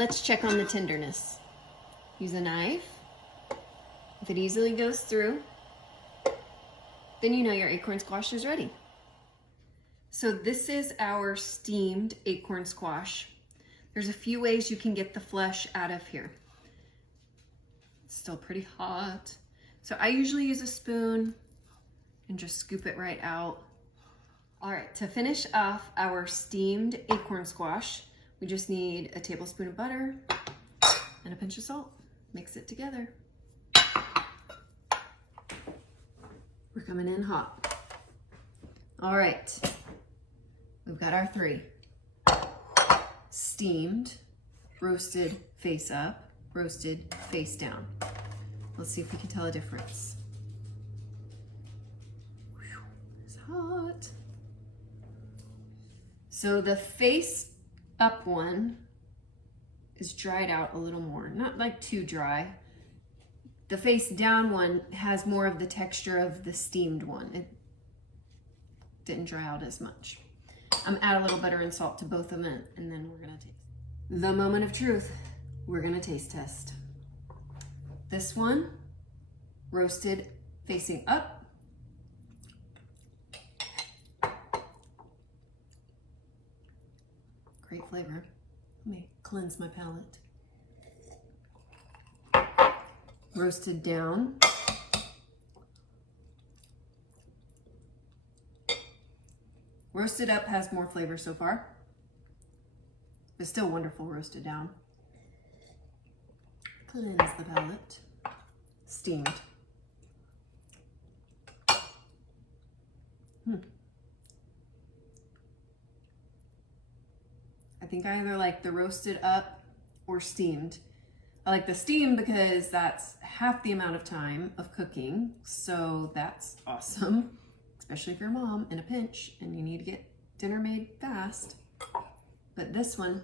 Let's check on the tenderness. Use a knife. If it easily goes through, then you know your acorn squash is ready. So this is our steamed acorn squash. There's a few ways you can get the flesh out of here. It's still pretty hot. So I usually use a spoon and just scoop it right out. All right, to finish off our steamed acorn squash, we just need a tablespoon of butter and a pinch of salt. Mix it together. We're coming in hot. All right, we've got our three. Steamed, roasted face up, roasted face down. Let's see if we can tell a difference. Whew, it's hot. So the face up one is dried out a little more, not like too dry. The face down one has more of the texture of the steamed one. It didn't dry out as much. I'm add a little butter and salt to both of them, and then we're gonna taste. The moment of truth, we're gonna taste test. This one, roasted facing up. Great flavor. Let me cleanse my palate. Roasted down. Roasted up has more flavor so far, but still wonderful roasted down. Cleanse the palate. Steamed. I think I either like the roasted up or steamed. I like the steam because that's half the amount of time of cooking, so that's awesome, especially if you're a mom in a pinch and you need to get dinner made fast. But this one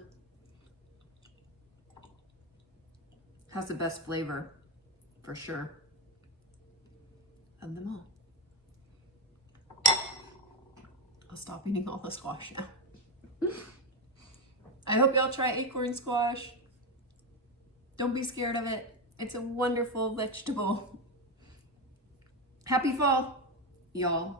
has the best flavor, for sure, of them all. I'll stop eating all the squash now. I hope y'all try acorn squash. Don't be scared of it. It's a wonderful vegetable. Happy fall, y'all.